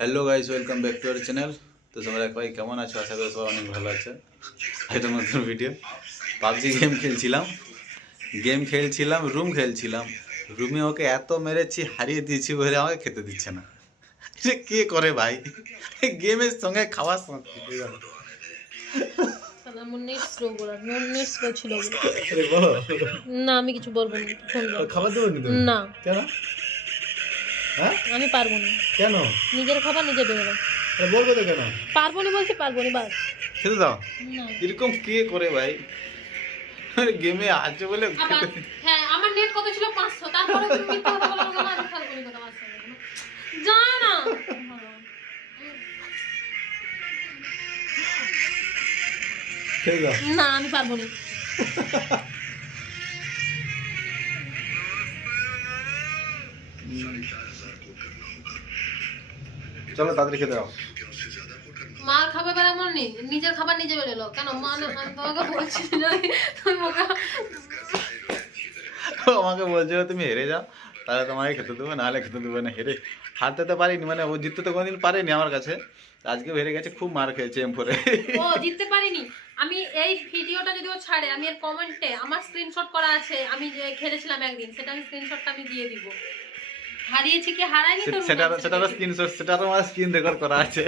Hello guys, welcome back to our channel. তো তোমরা সবাই কেমন আছো? আশা করি সবাই অনেক ভালো আছে। এটা নতুন ভিডিও। পাবজি গেম খেলছিলাম, রুম খেলছিলাম। রুমে ওকে এত মেরেছি, হারিয়ে দিয়েছি বলে আমাকে খেতে দিচ্ছে না। এটা কে করে ভাই? গেমের সঙ্গে খাওয়ার সঙ্গে আমার নেট স্লো বলা নেট স্লো ছিল বলে। আরে বলো না আমি কিছু বলবো না, শুনবো খাবার দেবো নি তুমি? না। কেন? হ্যাঁ আমি পারবো না, কেন? নিজের খাবার নিজে বেরোবো। আরে বলবো তো কেন? পারবো না বলছি, পারবো না বাস। খেতে দাও। না এরকম কে করে ভাই? গেমে আছে বলে আবার খেতে হ্যাঁ, আমার নেট কত ছিল 500, তারপরে তুমি মিথ্যা কথা বলার কোনো আমি পারবো না কথা বলতে। যা না খেয়ে দাও। না আমি পারবো না। চলো তাড়াতাড়ি খেতে দাও। মার খাবার বেলা এমন নেই, নিজের খাবার নিজে বেরোলো কেন? মা আমি তোমাকে বলছি না, তুমি মুখে ও আমাকে বলছিল তুমি হেরে যাও, তাহলে তোমাকে খেতে দেবো, নাহলে খেতে দেবো না। হারতে তো পারিনি, মানে ও জিততে তো কোনোদিন পারেনি আমার কাছে। আজকে হেরে গেছে, খুব মার খেয়েছে M4-এ। ও জিততে পারিনি। আমি এই ভিডিওটা যদি ও ছাড়ে, আমি এর কমেন্টে আমার স্ক্রিনশট করা আছে, আমি যে খেলেছিলাম একদিন, সেটা আমি স্ক্রিনশটটা আমি দিয়ে দিব। হারিয়েছি কি হারাইনি তো সেটারও স্ক্রিনশট, সেটারও আমার স্ক্রিন রেকর্ড করা আছে।